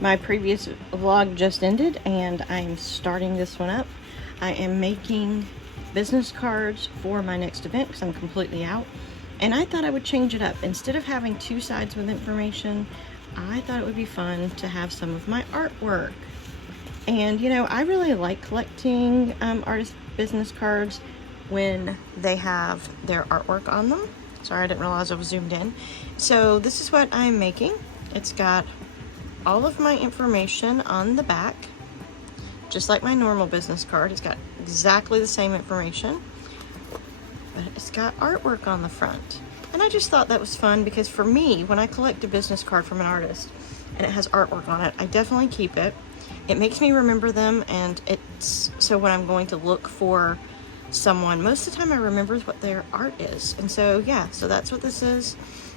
My previous vlog just ended and I am starting this one up. I am making business cards for my next event because I'm completely out. And I thought I would change it up. Instead of having two sides with information, I thought it would be fun to have some of my artwork. And you know, I really like collecting artist business cards when they have their artwork on them. Sorry, I didn't realize I was zoomed in. So this is what I'm making. It's got all of my information on the back, just like my normal business card. It's got exactly the same information, but it's got artwork on the front. And I just thought that was fun because for me, when I collect a business card from an artist and it has artwork on it, I definitely keep it. It makes me remember them, and it's so when I'm going to look for someone, most of the time I remember what their art is. And so yeah, so that's what this is.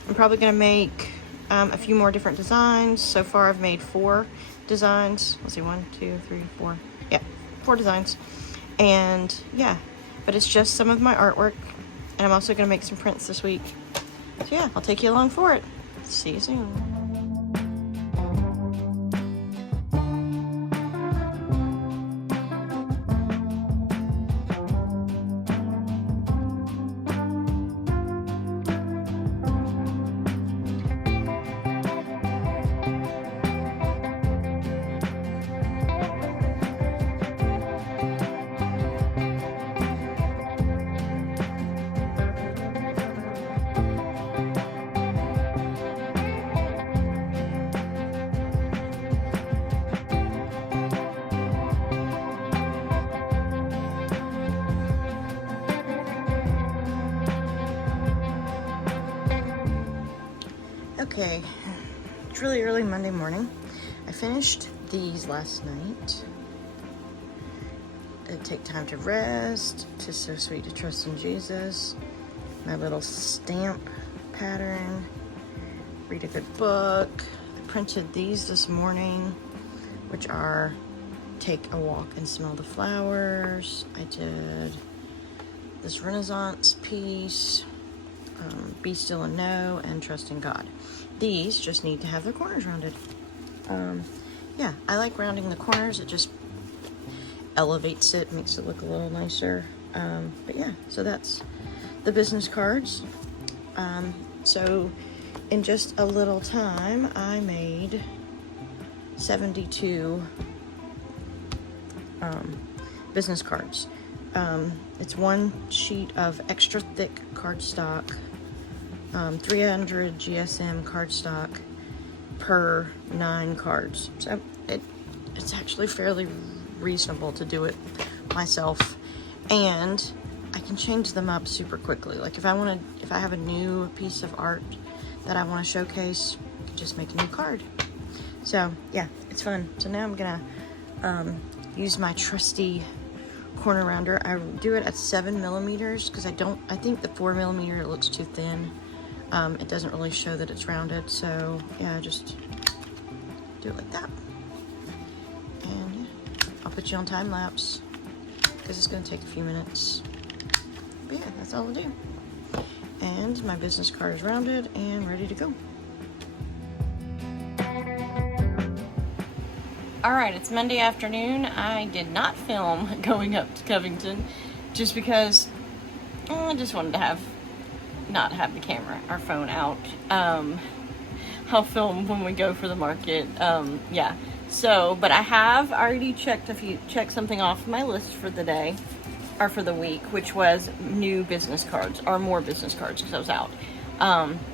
I'm probably gonna make a few more different designs. So far I've made 4 designs. Let's see, 1, 2, 3, 4. Yeah, 4 designs. And yeah, but it's just some of my artwork. And I'm also gonna make some prints this week. So yeah, I'll take you along for it. See you soon. Okay, it's really early Monday morning. I finished these last night. I take time to rest. 'Tis so sweet to trust in Jesus. My little stamp pattern. Read a good book. I printed these this morning, which are take a walk and smell the flowers. I did this Renaissance piece. Be still and know, and trust in God. These just need to have their corners rounded. Yeah, I like rounding the corners. It just elevates it, makes it look a little nicer. But yeah, so that's the business cards. So in just a little time, I made 72 business cards. It's one sheet of extra thick cardstock, 300 GSM cardstock per 9 cards. So it's actually fairly reasonable to do it myself, and I can change them up super quickly. Like if I have a new piece of art that I want to showcase, I can just make a new card. So yeah, it's fun. So now I'm gonna use my trusty corner rounder. I do it at 7 millimeters because I think the 4 millimeter looks too thin. It doesn't really show that it's rounded, so yeah, just do it like that. And I'll put you on time lapse because it's gonna take a few minutes. But yeah, that's all I'll do. And my business card is rounded and ready to go. Alright, it's Monday afternoon. I did not film going up to Covington just because I just wanted to not have the camera or phone out. I'll film when we go for the market. Yeah. So, but I have already checked something off my list for the day or for the week, which was new business cards or more business cards because I was out,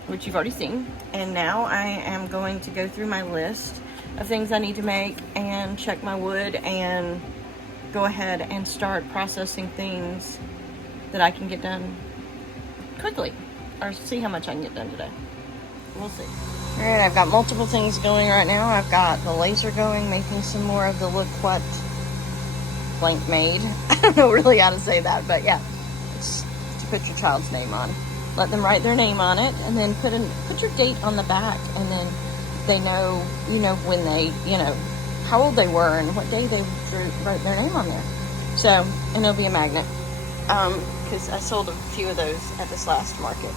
which you've already seen. And now I am going to go through my list of things I need to make and check my wood and go ahead and start processing things that I can get done quickly, or see how much I can get done today. We'll see. All right, I've got multiple things going right now. I've got the laser going, making some more of the look what blank made. I don't know really how to say that, but yeah, it's to put your child's name on. Let them write their name on it, and then put your date on the back, and then they know, when they, how old they were and what day they wrote their name on there. So, and it'll be a magnet. Because I sold a few of those at this last market.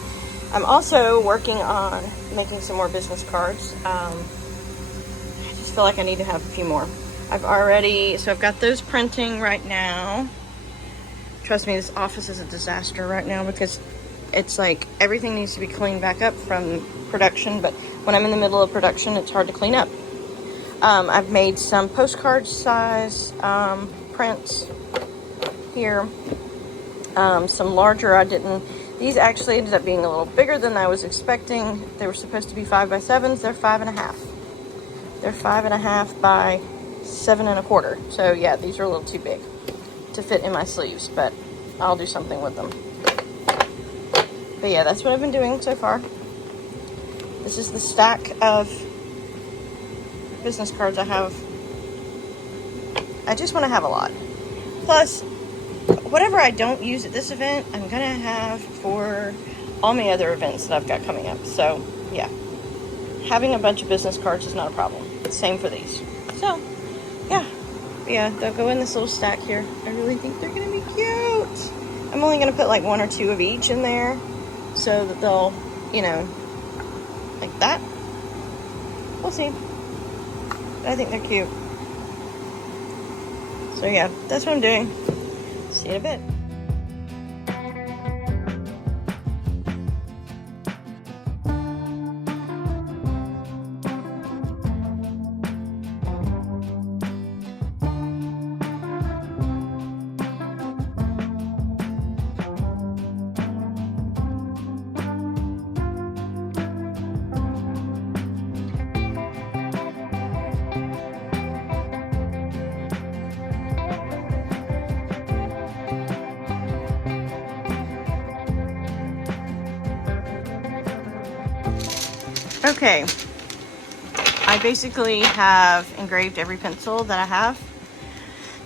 I'm also working on making some more business cards. I just just feel like I need to have a few more. So I've got those printing right now. Trust me, this office is a disaster right now because it's like everything needs to be cleaned back up from production, but when I'm in the middle of production, it's hard to clean up. I've made some postcard size prints here. Some larger, these actually ended up being a little bigger than I was expecting. They were supposed to be 5x7s, they're 5.5. They're 5.5 by 7.25. So yeah, these are a little too big to fit in my sleeves, but I'll do something with them. But yeah, that's what I've been doing so far. This is the stack of business cards I have. I just want to have a lot. Plus, whatever I don't use at this event, I'm gonna have for all my other events that I've got coming up. So yeah, having a bunch of business cards is not a problem. Same for these. So yeah, they'll go in this little stack here. I really think they're gonna be cute. I'm only gonna put like 1 or 2 of each in there so that they'll, you know, like that. We'll see. But I think they're cute. So yeah, that's what I'm doing. See you in a bit. Okay, I basically have engraved every pencil that I have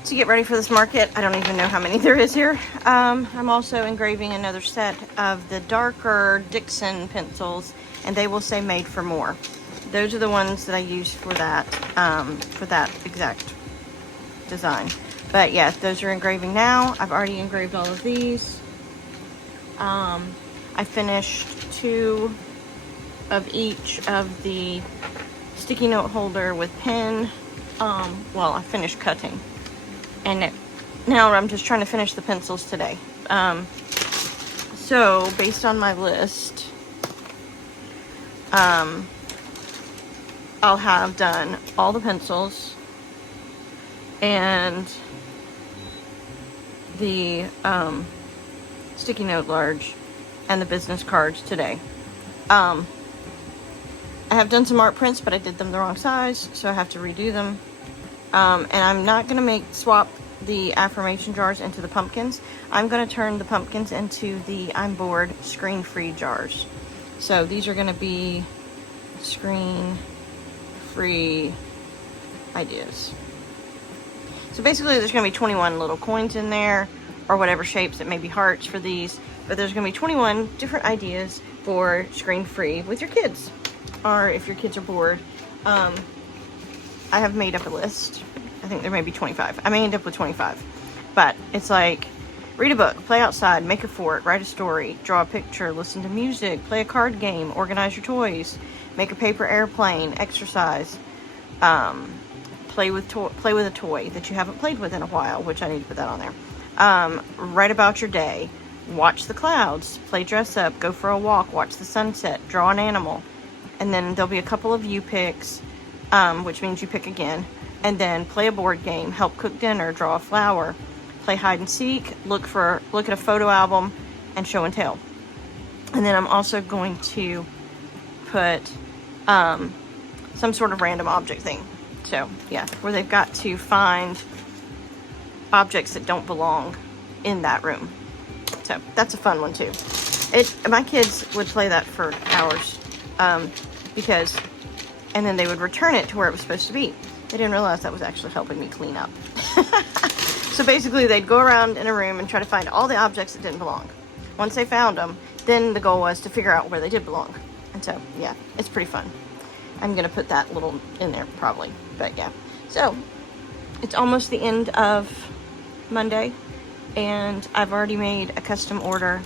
to get ready for this market. I don't even know how many there is here. I'm also engraving another set of the darker Dixon pencils, and they will say made for more. Those are the ones that I use for that exact design. But yeah, those are engraving now. I've already engraved all of these. I finished 2 of each of the sticky note holder with pen. Well, I finished cutting, and now I'm just trying to finish the pencils today. So based on my list, I'll have done all the pencils and the sticky note large and the business cards today. I have done some art prints, but I did them the wrong size, so I have to redo them. And I'm not going to swap the affirmation jars into the pumpkins. I'm going to turn the pumpkins into the I'm bored screen-free jars. So these are going to be screen-free ideas. So basically there's going to be 21 little coins in there, or whatever shapes. It may be hearts for these, but there's going to be 21 different ideas for screen-free with your kids. Or if your kids are bored. I have made up a list. I think there may be 25. I may end up with 25. But it's like, read a book, play outside, make a fort, write a story, draw a picture, listen to music, play a card game, organize your toys, make a paper airplane, exercise, play with a toy that you haven't played with in a while, which I need to put that on there. Write about your day, watch the clouds, play dress up, go for a walk, watch the sunset, draw an animal. And then there'll be a couple of you picks, which means you pick again. And then play a board game, help cook dinner, draw a flower, play hide and seek, look at a photo album, and show and tell. And then I'm also going to put some sort of random object thing. So yeah, where they've got to find objects that don't belong in that room. So that's a fun one too. My kids would play that for hours. And then they would return it to where it was supposed to be. They didn't realize that was actually helping me clean up. So basically they'd go around in a room and try to find all the objects that didn't belong. Once they found them, then the goal was to figure out where they did belong. And so, yeah, it's pretty fun. I'm going to put that little in there probably, but yeah. So, it's almost the end of Monday, and I've already made a custom order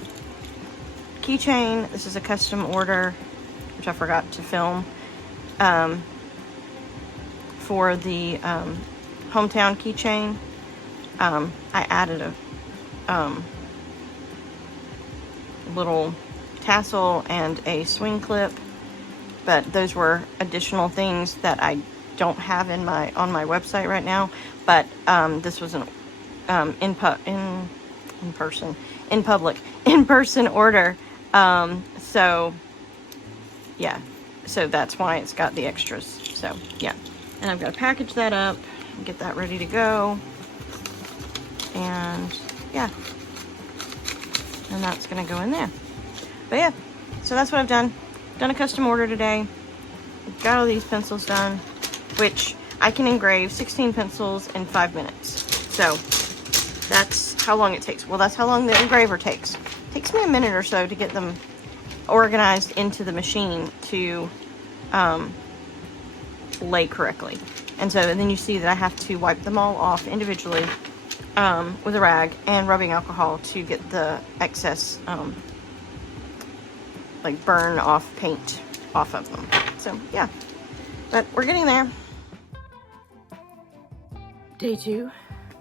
keychain. This is a custom order, which I forgot to film, for the hometown keychain, I added a little tassel and a swing clip, but those were additional things that I don't have on my website right now. But this was an in person order. So yeah, so that's why it's got the extras. So yeah, and I've got to package that up and get that ready to go. And yeah, and that's gonna go in there. But yeah, so that's what I've done. Done a custom order today. Got all these pencils done, which I can engrave 16 pencils in 5 minutes. So that's how long it takes. Well, that's how long the engraver takes. It takes me a minute or so to get them organized into the machine to lay correctly. And then you see that I have to wipe them all off individually with a rag and rubbing alcohol to get the excess like burn off paint off of them. So yeah, but we're getting there. Day 2,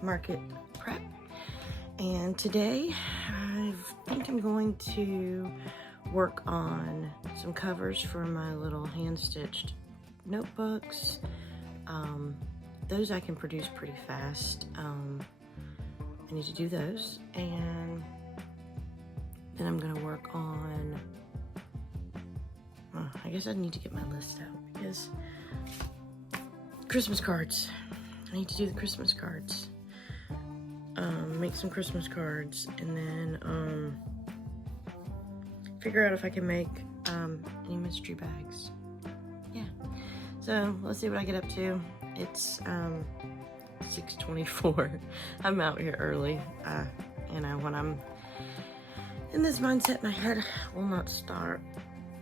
market prep. And today I think I'm going to work on some covers for my little hand-stitched notebooks. Those I can produce pretty fast. I need to do those, and then I'm gonna work on, I guess I need to get my list out because Christmas cards. I need to do the Christmas cards. Make some Christmas cards, and then figure out if I can make any mystery bags. Yeah. So let's see what I get up to. It's 6:24. I'm out here early. You know, when I'm in this mindset, my head will not start.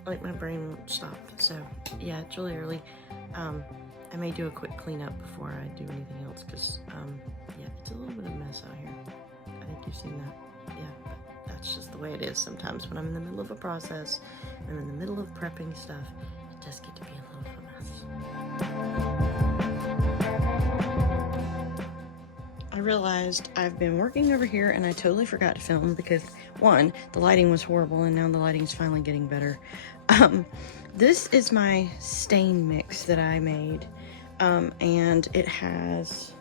Like my brain won't stop. So yeah, it's really early. I may do a quick cleanup before I do anything else, because yeah, it's a little bit of a mess out here. I think you've seen that. Yeah, but that's just the way it is sometimes when I'm in the middle of a process, and I'm in the middle of prepping stuff, it does get to be a little bit of a mess. I realized I've been working over here and I totally forgot to film because, one, the lighting was horrible, and now the lighting is finally getting better. This is my stain mix that I made, and it has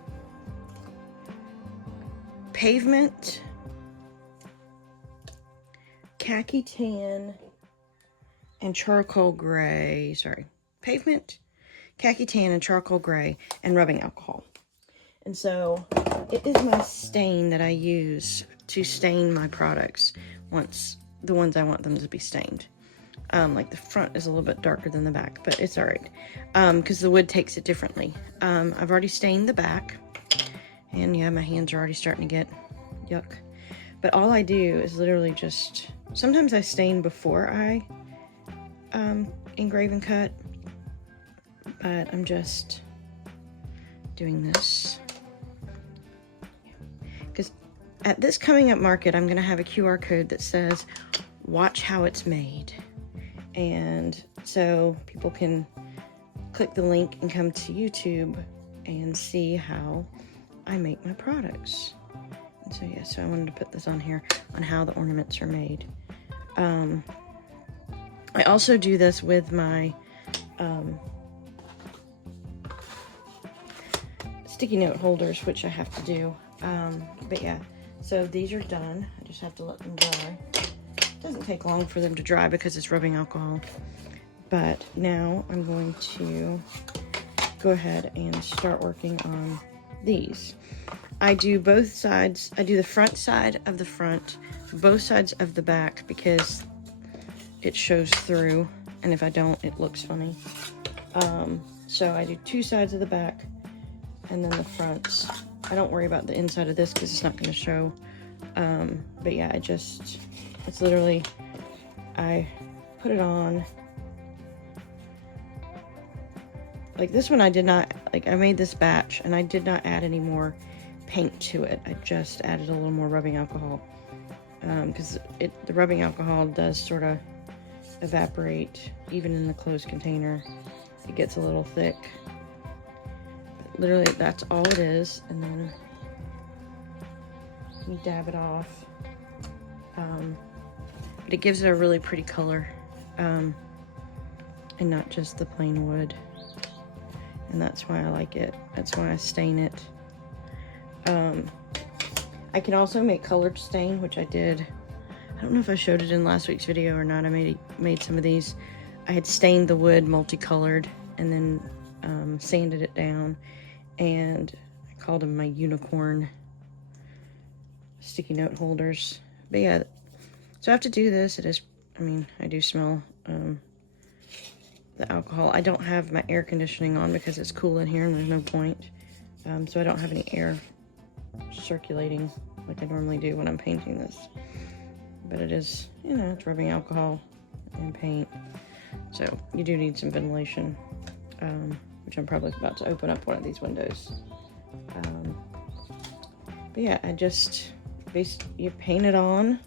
pavement, khaki tan, and charcoal gray. Sorry, pavement, khaki tan, and charcoal gray, and rubbing alcohol. And so it is my stain that I use to stain my products once the ones I want them to be stained. Like the front is a little bit darker than the back, but it's all right, because the wood takes it differently. I've already stained the back, and yeah, my hands are already starting to get yuck. But all I do is literally just, sometimes I stain before I engrave and cut, but I'm just doing this. Because at this coming up market, I'm going to have a QR code that says, watch how it's made. And so people can click the link and come to YouTube and see how I make my products. And so yeah, so I wanted to put this on here on how the ornaments are made. I also do this with my sticky note holders, which I have to do. But yeah, so these are done. I just have to let them dry. It doesn't take long for them to dry because it's rubbing alcohol. But now I'm going to go ahead and start working on these. I do both sides. I do the front side of the front, both sides of the back, because it shows through, and if I don't, it looks funny. So I do two sides of the back and then the fronts. I don't worry about the inside of this because it's not going to show. But yeah, it's literally, I put it on. Like this one I did not, like I made this batch and I did not add any more paint to it. I just added a little more rubbing alcohol. Because the rubbing alcohol does sort of evaporate even in the closed container. It gets a little thick. literally that's all it is, and then you dab it off. But it gives it a really pretty color, and not just the plain wood. And that's why I like it. That's why I stain it. I can also make colored stain, which I did. I don't know if I showed it in last week's video or not. I made some of these. I had stained the wood multicolored and then sanded it down, and I called them my unicorn sticky note holders. But yeah, so I have to do this. It is, I mean, I do smell the alcohol. I don't have my air conditioning on because it's cool in here and there's no point. So I don't have any air circulating like I normally do when I'm painting this. But it is, you know, it's rubbing alcohol and paint. So you do need some ventilation, which I'm probably about to open up one of these windows. But yeah, I just, you paint it on,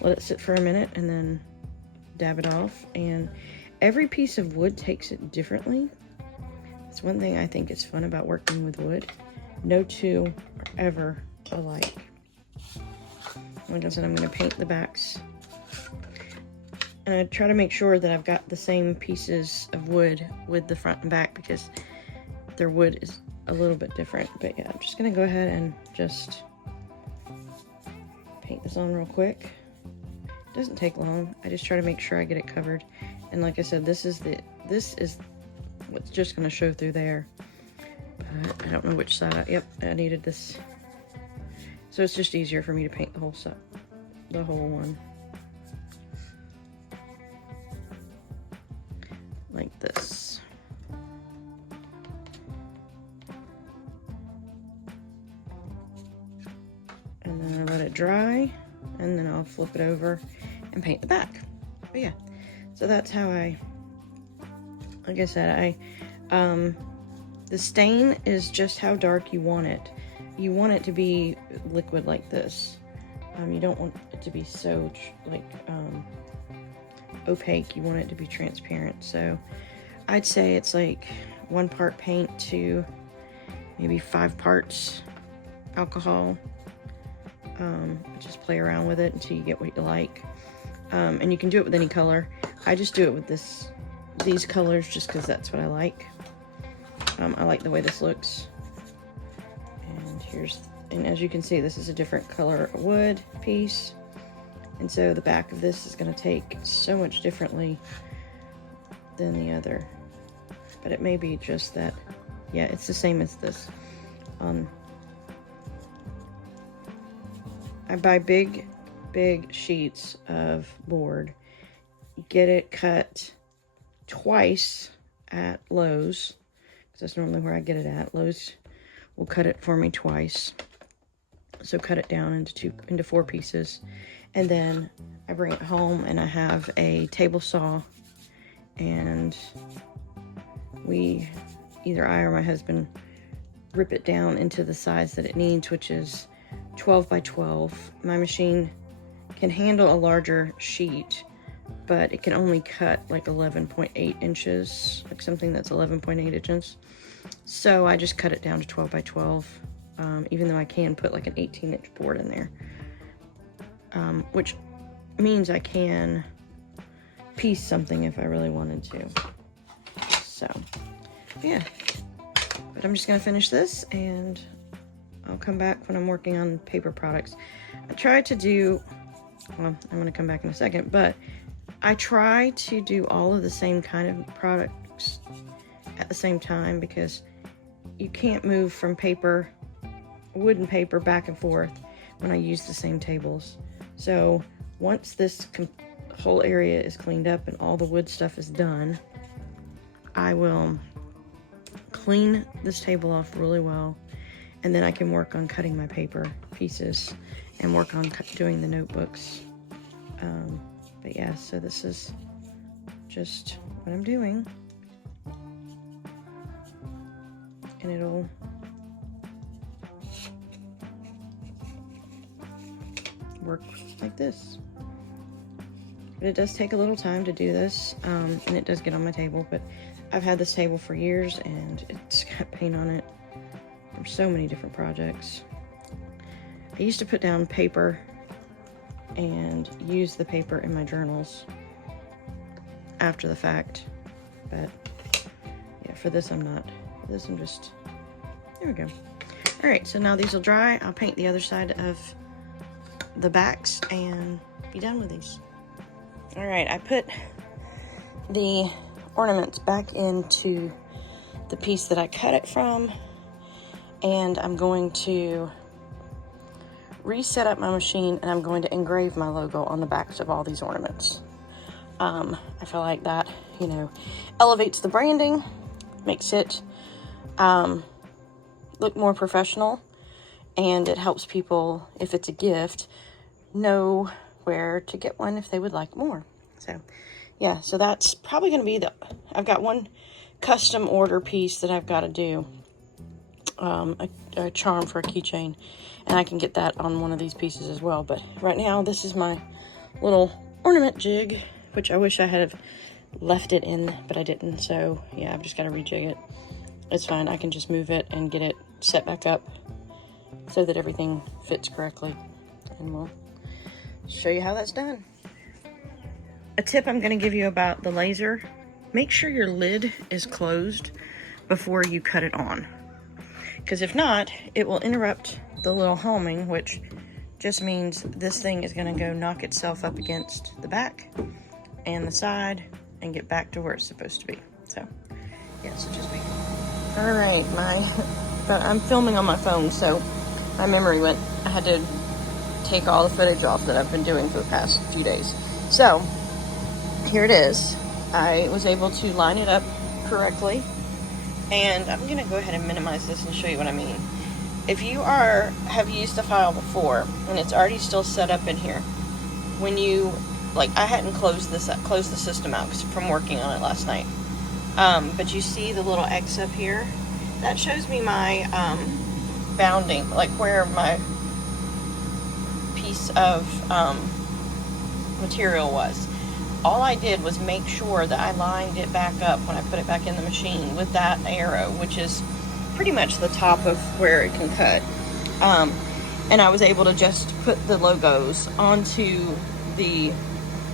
let it sit for a minute, and then dab it off. And every piece of wood takes it differently. That's one thing I think is fun about working with wood. No two are ever alike. Like I said, I'm going to paint the backs. And I try to make sure that I've got the same pieces of wood with the front and back because their wood is a little bit different. But yeah, I'm just going to go ahead and just paint this on real quick. It doesn't take long. I just try to make sure I get it covered. And like I said, this is what's just going to show through there. But I don't know which side. Yep, I needed this. So it's just easier for me to paint the whole side, the whole one. Like this. And then I let it dry, and then I'll flip it over and paint the back. But yeah, so that's how like I said, the stain is just how dark you want it. You want it to be liquid like this. You don't want it to be so opaque. You want it to be transparent. So I'd say it's like 1 part paint to maybe 5 parts alcohol. Just play around with it until you get what you like. And you can do it with any color. I just do it with these colors just because that's what I like. I like the way this looks. And as you can see, this is a different color wood piece. And so the back of this is going to take so much differently than the other. But it may be just that, yeah, it's the same as this. I buy big sheets of board. Get it cut twice at Lowe's, because that's normally where I get it at. Lowe's will cut it for me twice. So cut it down into 4 pieces. And then I bring it home and I have a table saw, and either I or my husband rip it down into the size that it needs, which is 12 by 12. My machine can handle a larger sheet, but it can only cut like 11.8 inches, like something that's 11.8 inches. So I just cut it down to 12 by 12, even though I can put like an 18-inch board in there, which means I can piece something if I really wanted to. So yeah, but I'm just gonna finish this and I'll come back when I'm working on paper products. I try to do, well, I'm gonna come back in a second, but I try to do all of the same kind of products at the same time, because you can't move from paper, wooden paper, back and forth when I use the same tables. So once this whole area is cleaned up and all the wood stuff is done, I will clean this table off really well, and then I can work on cutting my paper pieces and work on doing the notebooks. But yeah, so this is just what I'm doing. And it'll work like this. But it does take a little time to do this, and it does get on my table, but I've had this table for years and it's got paint on it from so many different projects. I used to put down paper and use the paper in my journals after the fact, but yeah, for this I'm not. For this I'm just, there we go. All right, so now these will dry. I'll paint the other side of the backs and be done with these. All right, I put the ornaments back into the piece that I cut it from, and I'm going to reset up my machine, and I'm going to engrave my logo on the backs of all these ornaments. I feel like that, you know, elevates the branding, makes it look more professional, and it helps people, if it's a gift, know where to get one if they would like more. So yeah, so that's probably going to be I've got one custom order piece that I've got to do, a charm for a keychain, and I can get that on one of these pieces as well. But right now, this is my little ornament jig, which I wish I had left it in, but I didn't. So yeah, I've just got to rejig it. It's fine. I can just move it and get it set back up so that everything fits correctly, and we'll show you how that's done. A tip I'm going to give you about the laser: make sure your lid is closed before you cut it on, because if not, it will interrupt the little homing, which just means this thing is going to go knock itself up against the back and the side and get back to where it's supposed to be. So yeah, so just be. All right, I'm filming on my phone, so my memory went. I had to take all the footage off that I've been doing for the past few days. So here it is. I was able to line it up correctly, and I'm gonna go ahead and minimize this and show you what I mean. If you have used a file before and it's already still set up in here, when you, like, I hadn't closed the system out from working on it last night, but you see the little X up here, that shows me my bounding, like where my piece of material was. All I did was make sure that I lined it back up when I put it back in the machine with that arrow, which is pretty much the top of where it can cut. And I was able to just put the logos onto the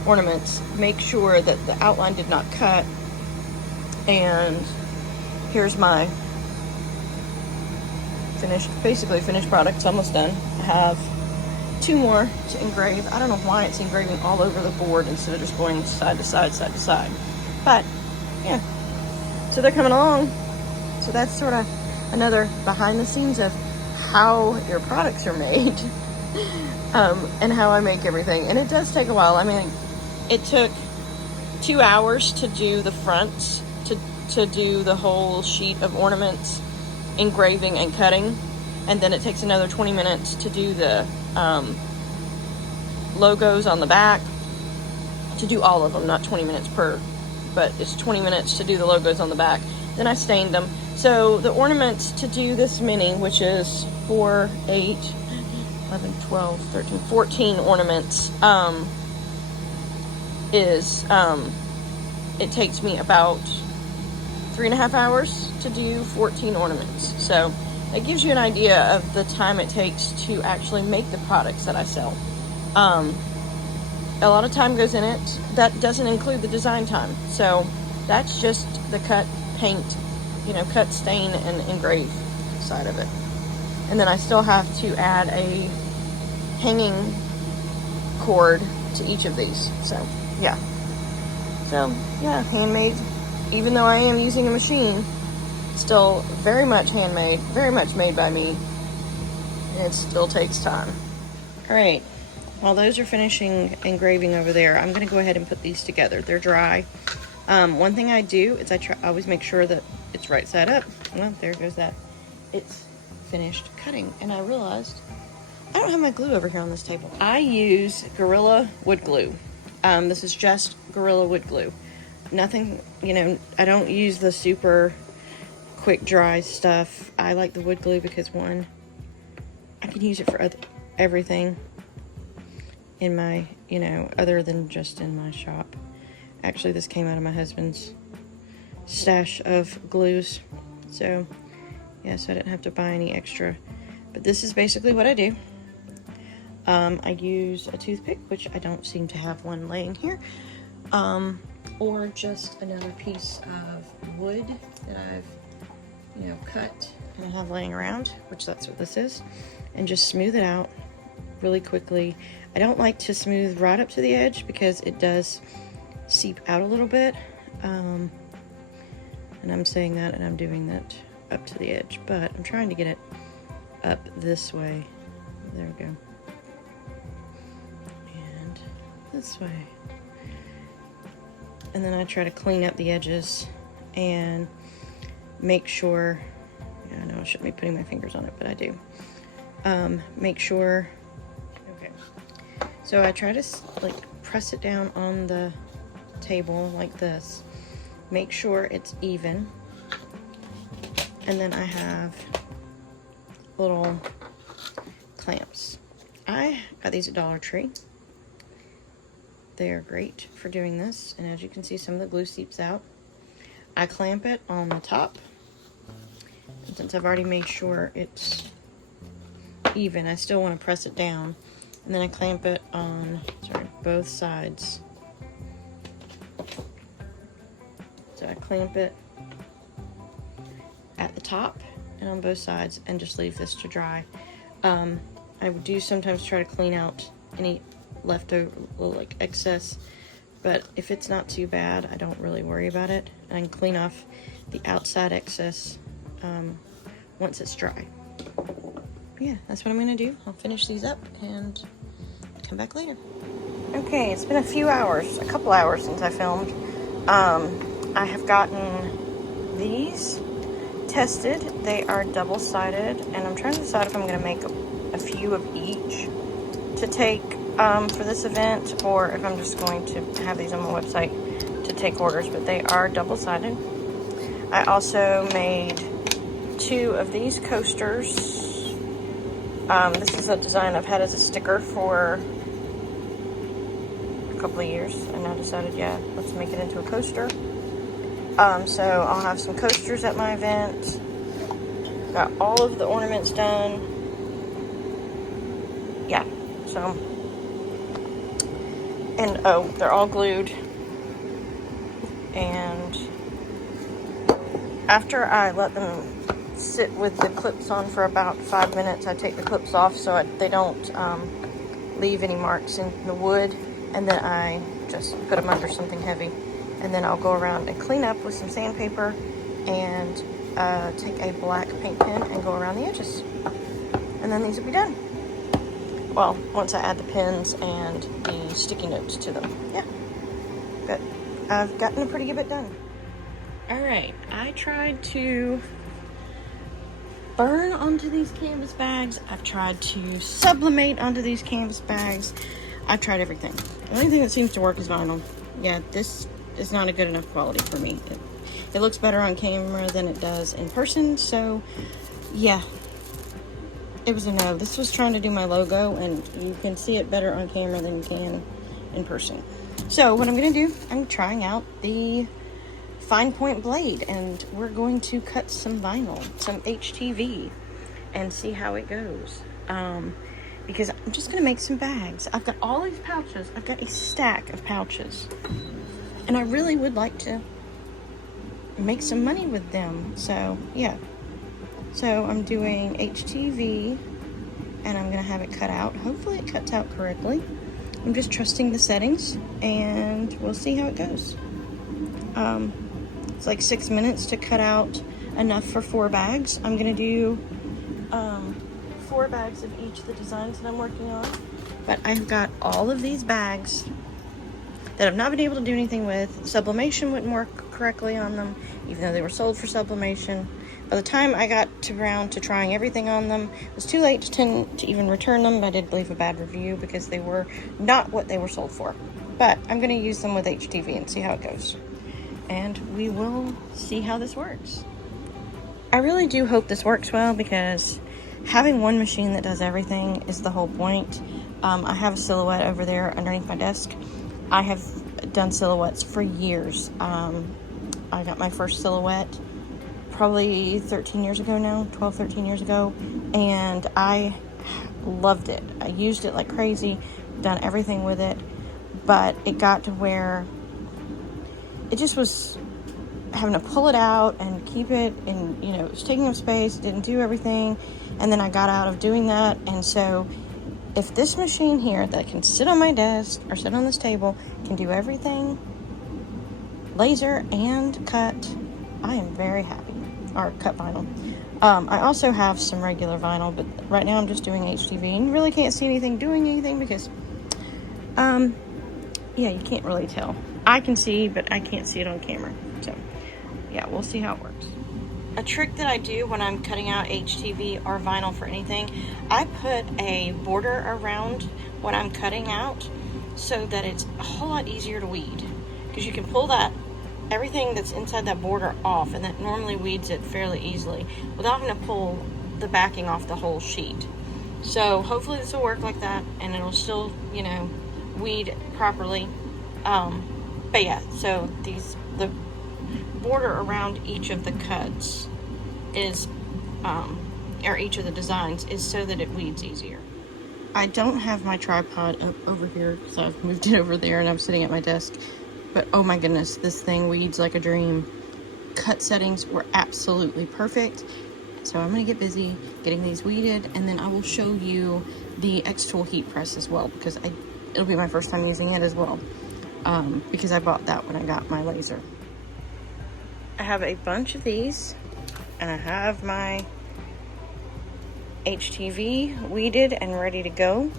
ornaments, make sure that the outline did not cut. And here's my basically finished product. It's almost done. I have 2 more to engrave. I don't know why it's engraving all over the board instead of just going side to side, side to side. But yeah, so they're coming along. So that's sort of another behind the scenes of how your products are made, and how I make everything. And it does take a while. I mean, it took 2 hours to do the fronts, to do the whole sheet of ornaments, engraving and cutting, and then it takes another 20 minutes to do the logos on the back, to do all of them, not 20 minutes per, but it's 20 minutes to do the logos on the back. Then I stained them. So the ornaments to do this many, which is 4, 8, 11, 12, 13, 14 ornaments, it takes me about 3.5 hours to do 14 ornaments. So that gives you an idea of the time it takes to actually make the products that I sell. A lot of time goes in it. That doesn't include the design time. So that's just the cut, paint, cut, stain, and engrave side of it. And then I still have to add a hanging cord to each of these. So yeah, handmade. Even though I am using a machine, still very much handmade, very much made by me. It still takes time. All right, while those are finishing engraving over there, I'm going to go ahead and put these together. They're dry. One thing I do is I always make sure that it's right side up. Well, there goes that. It's finished cutting, and I realized I don't have my glue over here on this table. I use Gorilla Wood Glue. This is just Gorilla Wood Glue. Nothing, I don't use the super quick dry stuff. I like the wood glue because, one, I can use it for everything in my, other than just in my shop. Actually, this came out of my husband's stash of glues. So Yeah, so I didn't have to buy any extra. But this is basically what I do. I use a toothpick, which I don't seem to have one laying here. Or just another piece of wood that I've, cut and I have laying around, which that's what this is. And just smooth it out really quickly. I don't like to smooth right up to the edge because it does seep out a little bit. And I'm saying that and I'm doing that up to the edge, but I'm trying to get it up this way. There we go. And this way. And then I try to clean up the edges and make sure, I know I shouldn't be putting my fingers on it, but I do. Make sure, okay. So I try to like press it down on the table like this. Make sure it's even. And then I have little clamps. I got these at Dollar Tree. They are great for doing this. And as you can see, some of the glue seeps out. I clamp it on the top. And since I've already made sure it's even, I still want to press it down. And then I clamp it on, both sides. So I clamp it at the top and on both sides and just leave this to dry. I do sometimes try to clean out any leftover, like excess, but if it's not too bad, I don't really worry about it. And I can clean off the outside excess once it's dry. Yeah, that's what I'm gonna do. I'll finish these up and come back later. Okay, it's been a few hours, a couple hours since I filmed. I have gotten these tested. They are double-sided, and I'm trying to decide if I'm going to make a few of each to take for this event, or if I'm just going to have these on my website to take orders, but they are double-sided. I also made 2 of these coasters. This is a design I've had as a sticker for a couple of years, and I decided, yeah, let's make it into a coaster. So I'll have some coasters at my event. Got all of the ornaments done. Yeah, so. And oh, they're all glued. And after I let them sit with the clips on for about 5 minutes, I take the clips off so they don't leave any marks in the wood. And then I just put them under something heavy. And then I'll go around and clean up with some sandpaper and take a black paint pen and go around the edges. And then these will be done. Well, once I add the pins and the sticky notes to them. Yeah. But I've gotten a pretty good bit done. Alright, I tried to burn onto these canvas bags. I've tried to sublimate onto these canvas bags. I've tried everything. The only thing that seems to work is vinyl. Yeah, this is not a good enough quality for me. It looks better on camera than it does in person, so yeah, it was a no. This was trying to do my logo, and you can see it better on camera than you can in person. So what I'm going to do, I'm trying out the fine point blade, and we're going to cut some vinyl, some HTV, and see how it goes. Because I'm just going to make some bags. I've got all these pouches. I've got a stack of pouches. And I really would like to make some money with them. So, yeah. So, I'm doing HTV. And I'm going to have it cut out. Hopefully it cuts out correctly. I'm just trusting the settings. And we'll see how it goes. It's like 6 minutes to cut out enough for 4 bags. I'm going to do 4 bags of each of the designs that I'm working on. But I've got all of these bags that I've not been able to do anything with. Sublimation wouldn't work correctly on them, even though they were sold for sublimation. By the time I got around to trying everything on them, it was too late to even return them. I did leave a bad review because they were not what they were sold for. But I'm going to use them with HTV and see how it goes. And we will see how this works. I really do hope this works well, because having one machine that does everything is the whole point. I have a silhouette over there underneath my desk. I have done silhouettes for years. I got my first silhouette probably 13 years ago now, 12, 13 years ago, and I loved it. I used it like crazy, done everything with it, but it got to where it just was having to pull it out and keep it, and it was taking up space, didn't do everything, and then I got out of doing that. And so if this machine here that can sit on my desk or sit on this table can do everything, laser and cut, I am very happy. Or cut vinyl. I also have some regular vinyl, but right now I'm just doing HTV, and you really can't see anything doing anything because yeah, you can't really tell. I can see, but I can't see it on camera. So yeah, we'll see how it works. A trick that I do when I'm cutting out HTV or vinyl for anything, I put a border around what I'm cutting out so that it's a whole lot easier to weed, because you can pull everything that's inside that border off, and that normally weeds it fairly easily without having to pull the backing off the whole sheet. So hopefully this will work like that, and it'll still, weed properly. But yeah, so the border around each of the cuts is, or each of the designs is so that it weeds easier. I don't have my tripod up over here, so I've moved it over there and I'm sitting at my desk. But oh my goodness, this thing weeds like a dream. Cut settings were absolutely perfect. So I'm gonna get busy getting these weeded, and then I will show you the Xtool heat press as well, because it'll be my first time using it as well. Because I bought that when I got my laser. I have a bunch of these, and I have my HTV weeded and ready to go.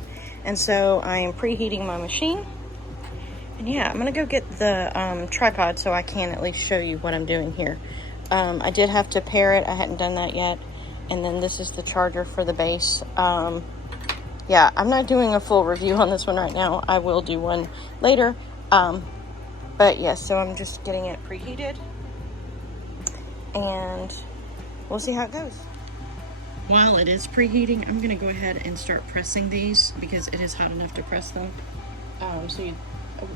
And so I am preheating my machine. And yeah, I'm gonna go get the tripod so I can at least show you what I'm doing here. I did have to pair it, I hadn't done that yet. And then this is the charger for the base. Yeah, I'm not doing a full review on this one right now. I will do one later. But yeah, so I'm just getting it preheated, and we'll see how it goes. While it is preheating, I'm gonna go ahead and start pressing these because it is hot enough to press them.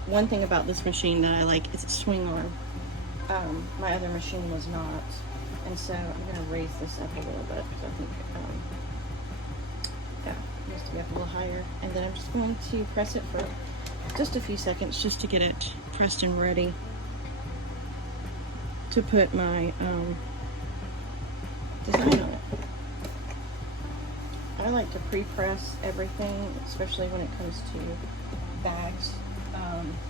One thing about this machine that I like is its swing arm. My other machine was not, and so I'm gonna raise this up a little bit because I think yeah, it needs to be up a little higher. And then I'm just going to press it for just a few seconds just to get it pressed and ready to put my design on it. I like to pre-press everything, especially when it comes to bags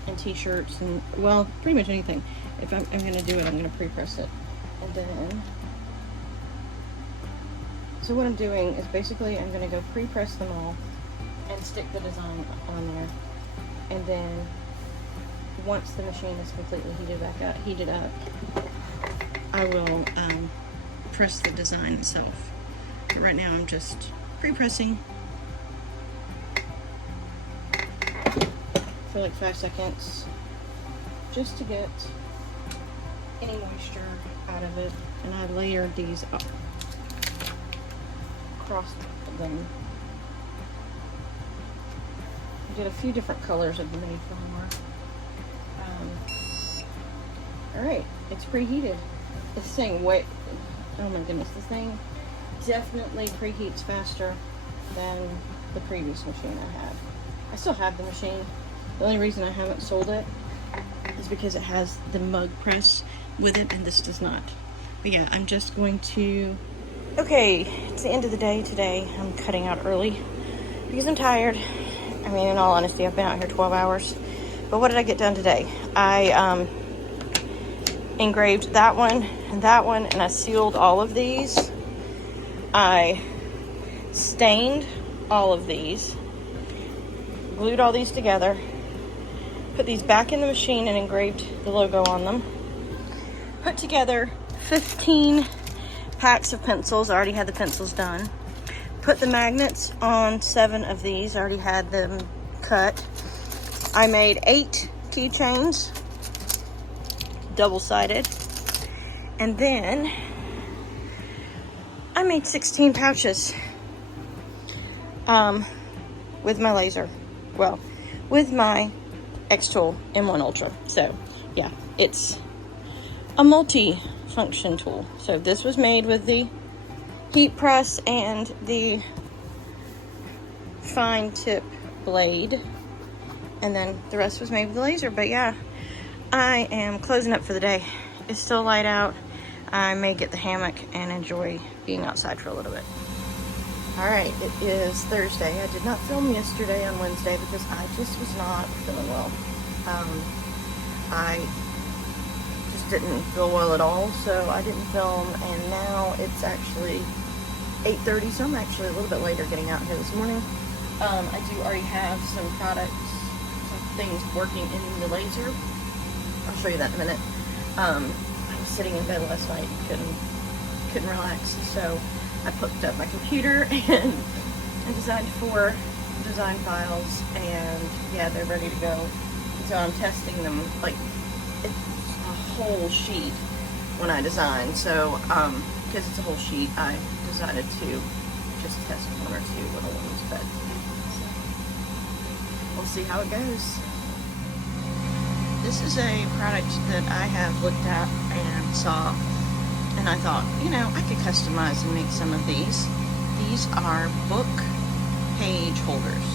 and t-shirts, and well, pretty much anything. If I'm going to do it, I'm going to pre-press it. And then, so what I'm doing is basically I'm going to go pre-press them all and stick the design on there. And then once the machine is completely heated up, I will press the design itself. But right now I'm just pre-pressing for like 5 seconds just to get any moisture out of it. And I layered these up across them. I did a few different colors of the Mayflower. Alright, it's preheated. This thing, oh my goodness, this thing definitely preheats faster than the previous machine I had. I still have the machine. The only reason I haven't sold it is because it has the mug press with it and this does not. But yeah, I'm just going to... Okay, it's the end of the day today. I'm cutting out early because I'm tired. I mean, in all honesty, I've been out here 12 hours. But what did I get done today? I engraved that one, and I sealed all of these. I stained all of these, glued all these together, put these back in the machine and engraved the logo on them. Put together 15 packs of pencils. I already had the pencils done. Put the magnets on 7 of these. I already had them cut. I made 8 keychains, double-sided. And then I made 16 pouches with my laser. Well, with my Xtool M1 Ultra. So, yeah, it's a function tool. So this was made with the heat press and the fine tip blade, and then the rest was made with the laser. But yeah, I am closing up for the day. It's still light out. I may get the hammock and enjoy being outside for a little bit. All right, it is Thursday. I did not film yesterday on Wednesday because I just was not feeling well. I just didn't feel well at all, so I didn't film, and now it's actually 8:30, so I'm actually a little bit later getting out here this morning. I do already have some products, some things working in the laser. I'll show you that in a minute. I was sitting in bed last night, couldn't relax, so I hooked up my computer and I designed 4 design files, and yeah, they're ready to go. So I'm testing them, like, it's a whole sheet when I design. So because it's a whole sheet, I decided to just test 1 or 2 little ones, but we'll see how it goes. This is a product that I have looked at and saw, and I thought, you know, I could customize and make some of these. These are book page holders.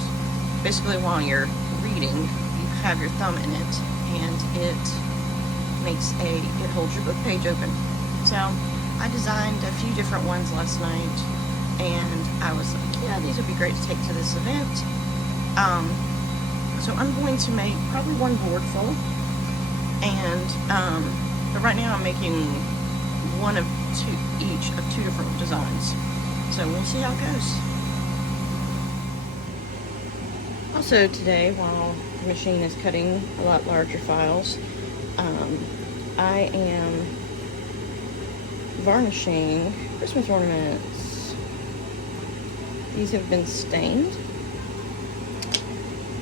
Basically, while you're reading, you have your thumb in it, and it holds your book page open. So I designed a few different ones last night, and I was like, yeah, these would be great to take to this event. So I'm going to make probably 1 board full, and but right now I'm making 1 of 2 each of 2 different designs. So we'll see how it goes. Also today, while the machine is cutting a lot larger files, I am varnishing Christmas ornaments. These have been stained,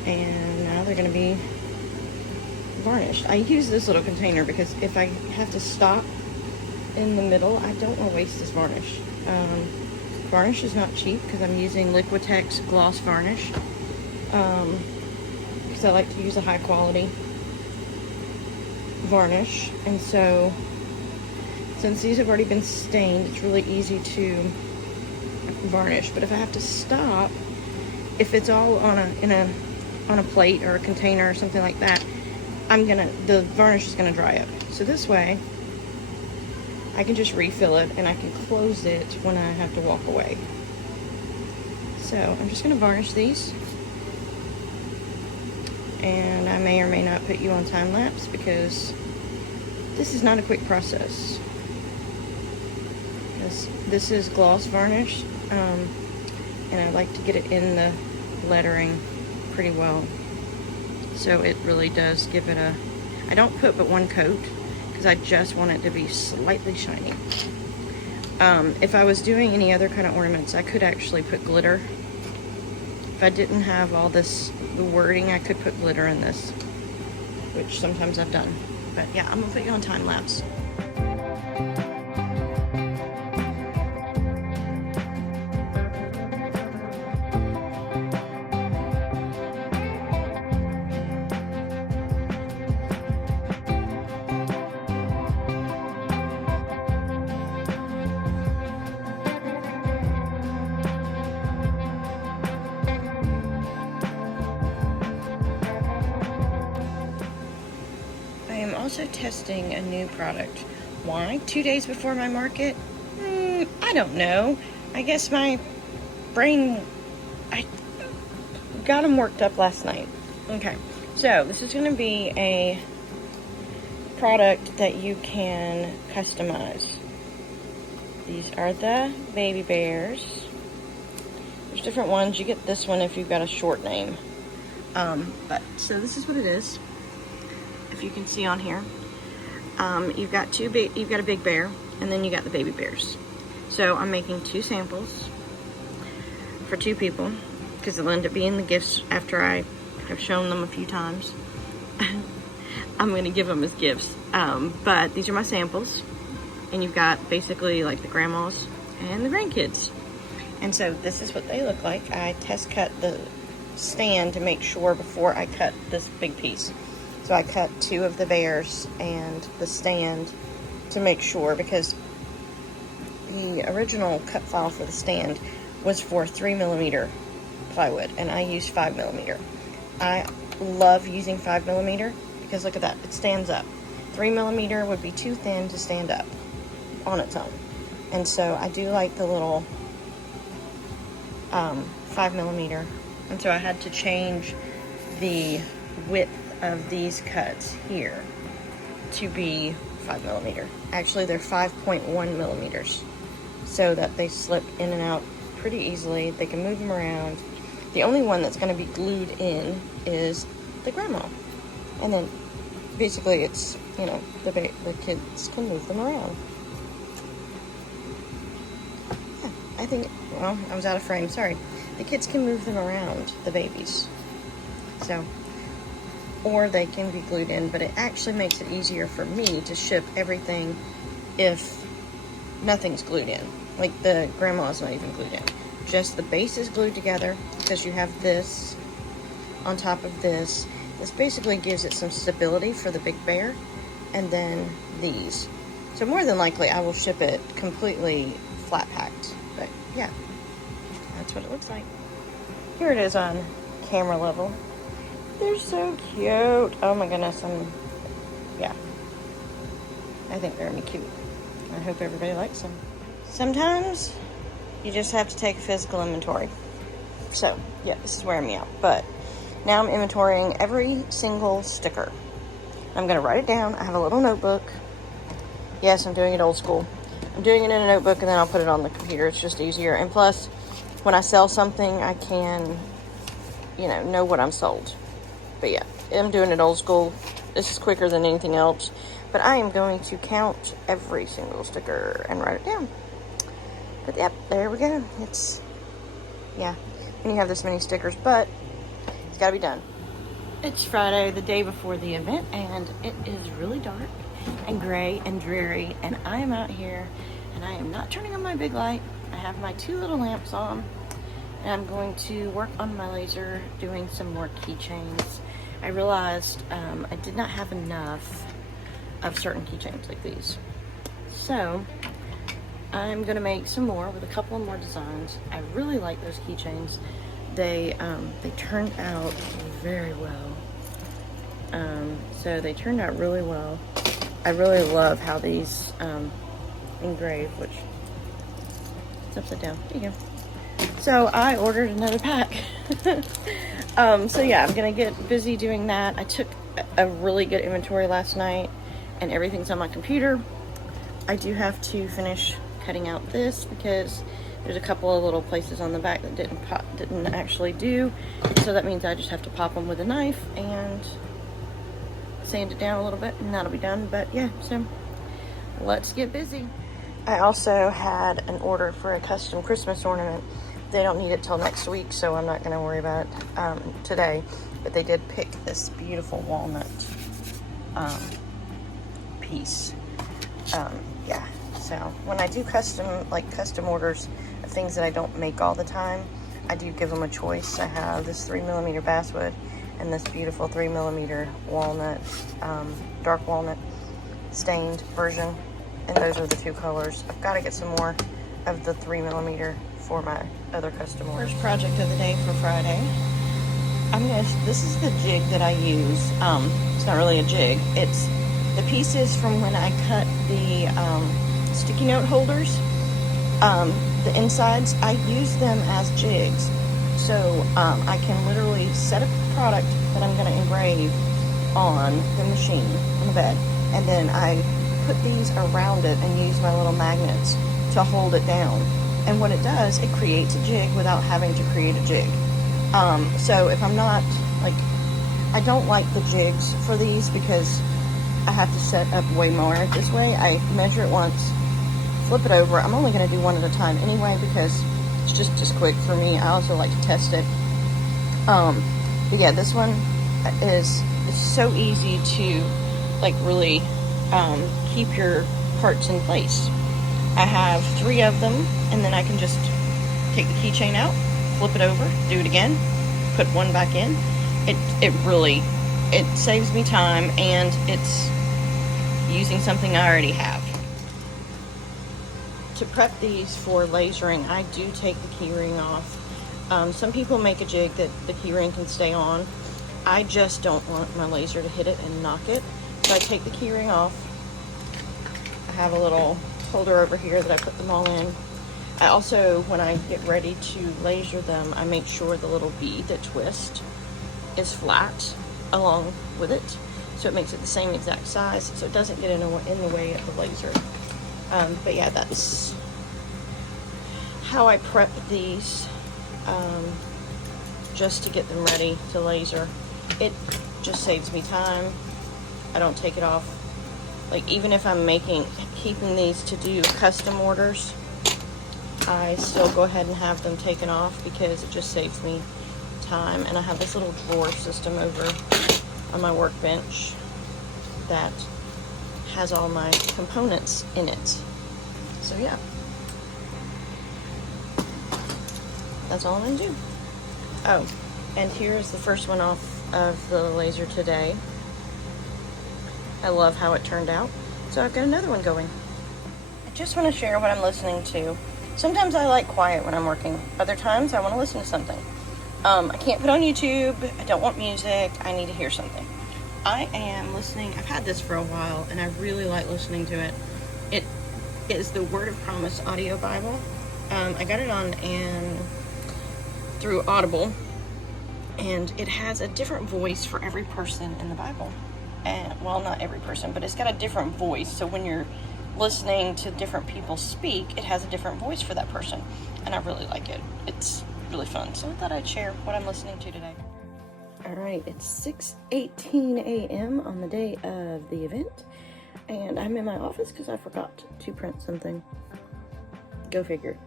and now they're going to be varnished. I use this little container because if I have to stop in the middle, I don't want to waste this varnish. Varnish is not cheap because I'm using Liquitex gloss varnish, because I like to use a high quality varnish. And so since these have already been stained, it's really easy to varnish. But if I have to stop, if it's all on a plate or a container or something like that, the varnish is gonna dry up. So this way I can just refill it, and I can close it when I have to walk away. So I'm just gonna varnish these, and I may or may not put you on time lapse because this is not a quick process. This is gloss varnish, and I like to get it in the lettering pretty well. So it really does give it I don't put but 1 coat because I just want it to be slightly shiny. If I was doing any other kind of ornaments, I could actually put glitter. If I didn't have all the wording, I could put glitter in this, which sometimes I've done. But yeah, I'm gonna put you on time lapse. I am also testing a new product. Why? 2 days before my market? I don't know. I guess my brain, I got them worked up last night. Okay, so this is going to be a product that you can customize. These are the baby bears. There's different ones. You get this one if you've got a short name. But so this is what it is. If you can see on here, you've got a big bear, and then you got the baby bears. So I'm making 2 samples for 2 people because it'll end up being the gifts after I have shown them a few times. I'm going to give them as gifts. But these are my samples, and you've got basically like the grandmas and the grandkids. And so this is what they look like. I test cut the stand to make sure before I cut this big piece. So I cut 2 of the bears and the stand to make sure, because the original cut file for the stand was for 3mm plywood, and I used 5mm. I love using 5mm because look at that, it stands up. 3mm would be too thin to stand up on its own, and so I do like the little 5mm, and so I had to change the width of these cuts here to be 5mm. Actually, they're 5.1mm, so that they slip in and out pretty easily. They can move them around. The only one that's going to be glued in is the grandma, and then basically it's, you know, the kids can move them around. Yeah, I think, well, I was out of frame, sorry. The kids can move them around, the babies. So, or they can be glued in, but it actually makes it easier for me to ship everything if nothing's glued in. Like the grandma's not even glued in. Just the base is glued together, because you have this on top of this. This basically gives it some stability for the big bear, and then these. So more than likely I will ship it completely flat packed, but yeah, that's what it looks like. Here it is on camera level. They're so cute. Oh my goodness, yeah, I think they're gonna be cute. I hope everybody likes them. Sometimes you just have to take a physical inventory. So yeah, this is wearing me out, but now I'm inventorying every single sticker. I'm gonna write it down. I have a little notebook. Yes, I'm doing it old school. I'm doing it in a notebook, and then I'll put it on the computer. It's just easier, and plus when I sell something, I can, you know what I'm sold. But yeah, I'm doing it old school. This is quicker than anything else. But I am going to count every single sticker and write it down. But yep, there we go. It's, yeah, when you have this many stickers, but it's gotta be done. It's Friday, the day before the event, and it is really dark and gray and dreary, and I am out here, and I am not turning on my big light. I have my 2 little lamps on, and I'm going to work on my laser doing some more keychains. I realized I did not have enough of certain keychains like these. So I'm gonna make some more with a couple of more designs. I really like those keychains. They turned out very well. So they turned out really well. I really love how these engrave, which it's upside down. There you go. So I ordered another pack. So yeah, I'm gonna get busy doing that. I took a really good inventory last night, and everything's on my computer. I do have to finish cutting out this because there's a couple of little places on the back that didn't actually do. So that means I just have to pop them with a knife and sand it down a little bit, and that'll be done. But yeah, so let's get busy. I also had an order for a custom Christmas ornament. They don't need it till next week, so I'm not going to worry about it today. But they did pick this beautiful walnut piece. Yeah, so when I do custom orders of things that I don't make all the time, I do give them a choice. I have this 3mm basswood and this beautiful 3mm walnut, dark walnut stained version. And those are the 2 colors. I've got to get some more of the 3mm for my other custom orders. First project of the day for Friday. This is the jig that I use. It's not really a jig. It's the pieces from when I cut the sticky note holders. The insides, I use them as jigs. So I can literally set up a product that I'm going to engrave on the machine, on the bed, and then I put these around it and use my little magnets to hold it down. And what it does, it creates a jig without having to create a jig. So if I'm not, I don't like the jigs for these because I have to set up way more. This way, I measure it once, flip it over. I'm only going to do one at a time anyway because it's just as quick for me. I also like to test it. But yeah, this one is so easy to really keep your parts in place. I have 3 of them, and then I can just take the keychain out, flip it over, do it again, put one back in. It saves me time, and it's using something I already have. to prep these for lasering, I do take the key ring off. Some people make a jig that the key ring can stay on. I just don't want my laser to hit it and knock it. So I take the key ring off. I have a little holder over here that I put them all in. I also, when I get ready to laser them, I make sure the little bead that twists is flat along with it. So it makes it the same exact size, so it doesn't get in the way of the laser. But yeah, that's how I prep these, just to get them ready to laser. It just saves me time. I don't take it off. Like, even if I'm keeping these to do custom orders, I still go ahead and have them taken off because it just saves me time. And I have this little drawer system over on my workbench that has all my components in it. So yeah, that's all I'm gonna do. Oh, and here's the first one off of the laser today. I love how it turned out. So I've got another one going. I just want to share what I'm listening to. Sometimes I like quiet when I'm working. Other times I want to listen to something. I can't put on YouTube. I don't want music. I need to hear something. I am listening. I've had this for a while, and I really like listening to it. It is the Word of Promise audio Bible. I got it on through Audible, and it has a different voice for every person in the Bible. And well, not every person, but it's got a different voice. So when you're listening to different people speak, it has a different voice for that person, and I really like it. It's really fun. So I thought I'd share what I'm listening to today. All right, it's 6:18 a.m. on the day of the event, and I'm in my office because I forgot to print something. Go figure.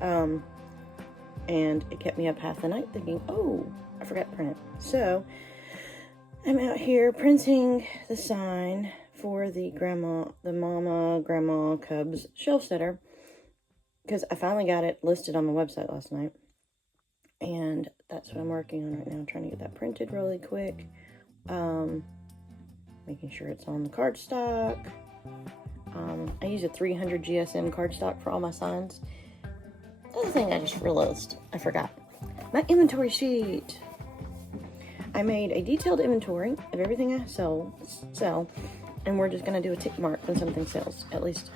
And it kept me up half the night thinking, oh, I forgot to print it. So I'm out here printing the sign for the Mama Grandma Cubs shelf setter, because I finally got it listed on the website last night. And that's what I'm working on right now, trying to get that printed really quick. Making sure it's on the cardstock. I use a 300 GSM cardstock for all my signs. Another thing I just realized I forgot. My inventory sheet. I made a detailed inventory of everything I sell, and we're just going to do a tick mark when something sells, at least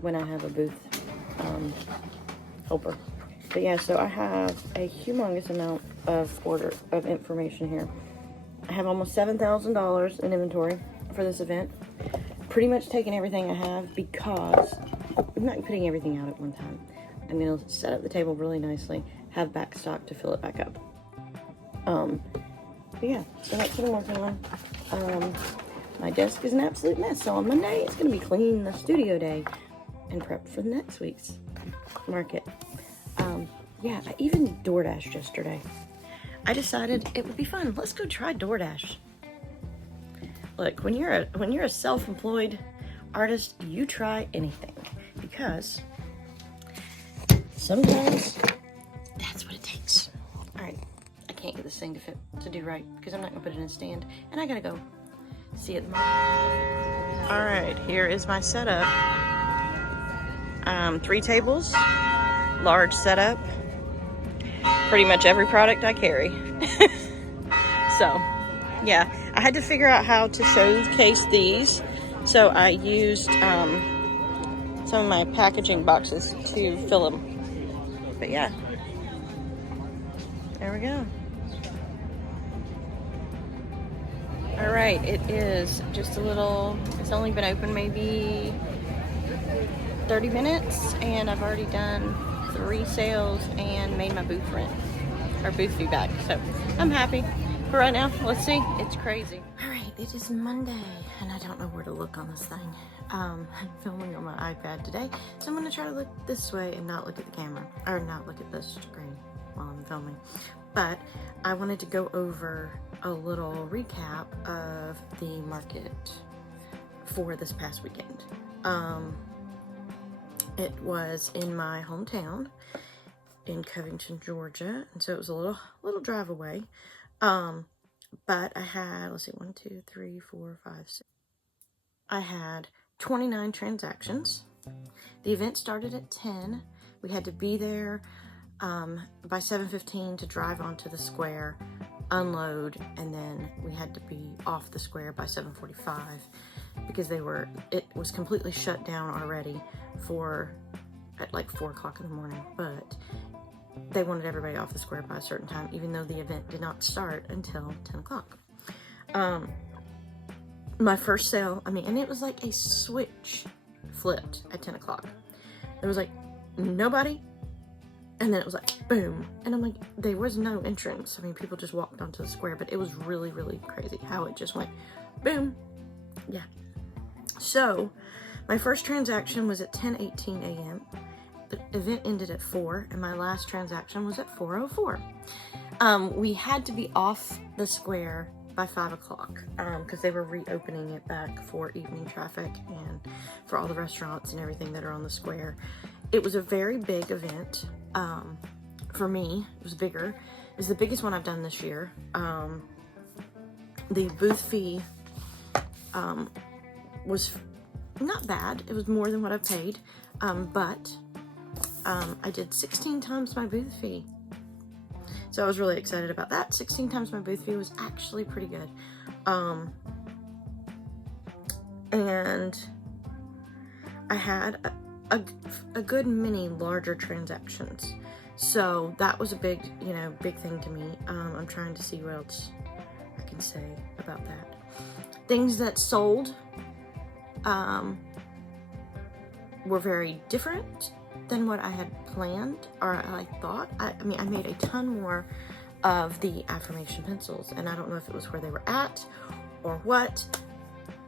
when I have a booth helper. But yeah, so I have a humongous amount of information here. I have almost $7,000 in inventory for this event. Pretty much taking everything I have because I'm not putting everything out at one time. I'm going to set up the table really nicely, have back stock to fill it back up. But yeah, so that's what I'm working on. My desk is an absolute mess, so on Monday it's going to be clean, the studio day, and prepped for the next week's market. Yeah, I even DoorDashed yesterday. I decided it would be fun. Let's go try DoorDash. Look, when you're a self-employed artist, you try anything, because sometimes that's what it takes. All right, I can't get this thing to do right because I'm not gonna put it in a stand, and I gotta go see it tomorrow. All right, here is my setup. 3 tables, large setup, pretty much every product I carry. So, yeah, I had to figure out how to showcase these, so I used some of my packaging boxes to fill them. But yeah, there we go. All right, it is just a little, it's only been open maybe 30 minutes, and I've already done 3 sales and made my booth rent, or booth fee back, so I'm happy. But right now, let's see, it's crazy. All right, it is Monday, and I don't know where to look on this thing. I'm filming on my iPad today, so I'm gonna try to look this way and not look at the camera, or not look at the screen while I'm filming. But I wanted to go over a little recap of the market for this past weekend. It was in my hometown in Covington, Georgia, and so it was a little drive away. But I had, let's see, 1, 2, 3, 4, 5, 6. I had 29 transactions, The event started at 10. We had to be there by 7:15 to drive onto the square, unload, and then we had to be off the square by 7:45 because it was completely shut down already at like 4 o'clock in the morning, but they wanted everybody off the square by a certain time, even though the event did not start until 10 o'clock. My first sale, and it was like a switch flipped at 10 o'clock. There was like nobody, and then it was like boom, and I'm like, there was no entrance. People just walked onto the square, but it was really, really crazy how it just went boom. Yeah. So my first transaction was at 10:18 a.m. The event ended at 4, and my last transaction was at 4:04. We had to be off the square by 5 o'clock because they were reopening it back for evening traffic and for all the restaurants and everything that are on the square. It was a very big event. For me, it was bigger. It was the biggest one I've done this year. The booth fee was not bad. It was more than what I paid, but I did 16 times my booth fee. So I was really excited about that. 16 times my booth fee was actually pretty good. And I had a good many larger transactions. So that was a big thing to me. I'm trying to see what else I can say about that. Things that sold were very different than what I had planned or I thought. I made a ton more of the affirmation pencils, and I don't know if it was where they were at or what.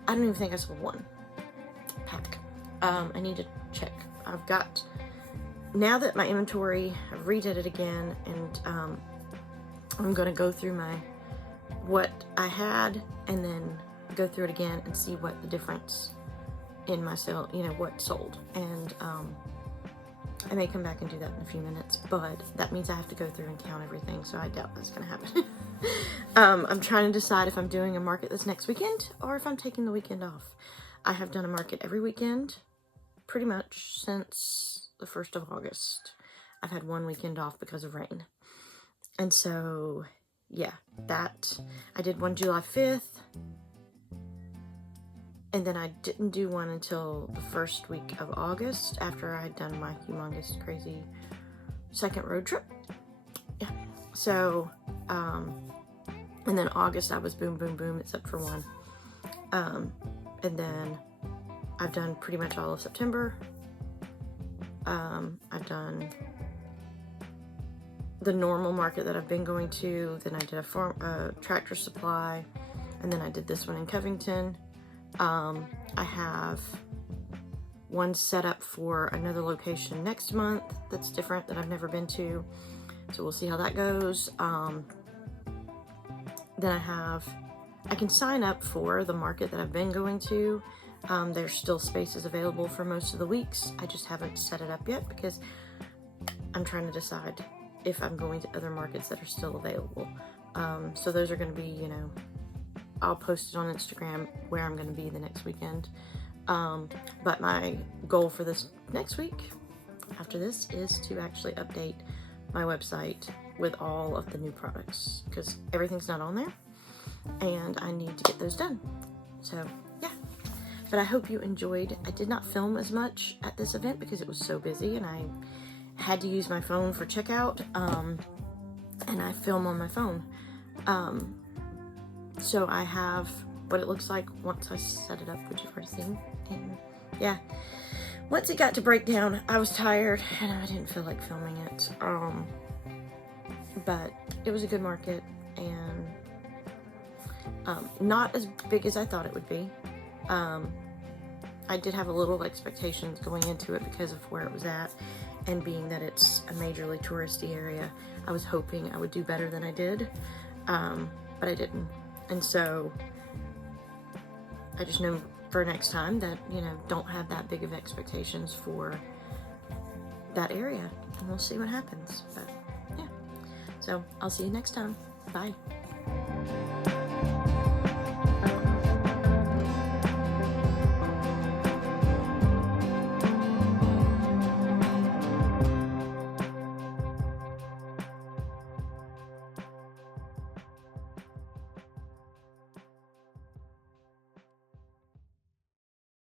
I don't even think I sold one pack. I need to check. I've got, now that my inventory, I've redid it again, and I'm gonna go through what I had and then go through it again and see what the difference in my sale, what sold. And I may come back and do that in a few minutes, but that means I have to go through and count everything, so I doubt that's gonna happen. I'm trying to decide if I'm doing a market this next weekend or if I'm taking the weekend off. I have done a market every weekend pretty much since the 1st of August. I've had one weekend off because of rain. And so, yeah, I did one July 5th, and then I didn't do one until the first week of August after I had done my humongous, crazy second road trip. Yeah. So, and then August I was boom, boom, boom, except for one. And then I've done pretty much all of September. I've done the normal market that I've been going to. Then I did a Tractor Supply, and then I did this one in Covington. I have one set up for another location next month that's different that I've never been to, so we'll see how that goes. Then I can sign up for the market that I've been going to. There's still spaces available for most of the weeks. I just haven't set it up yet because I'm trying to decide if I'm going to other markets that are still available. So those are going to be, I'll post it on Instagram where I'm going to be the next weekend. But my goal for this next week after this is to actually update my website with all of the new products because everything's not on there and I need to get those done. So yeah, but I hope you enjoyed. I did not film as much at this event because it was so busy and I had to use my phone for checkout, and I film on my phone. So I have what it looks like once I set it up, which you've already seen. And yeah, once it got to breakdown, I was tired and I didn't feel like filming it. But it was a good market and not as big as I thought it would be. I did have a little expectations going into it because of where it was at, and being that it's a majorly touristy area, I was hoping I would do better than I did, but I didn't. And so I just know for next time that, don't have that big of expectations for that area, and we'll see what happens. But yeah, so I'll see you next time. Bye.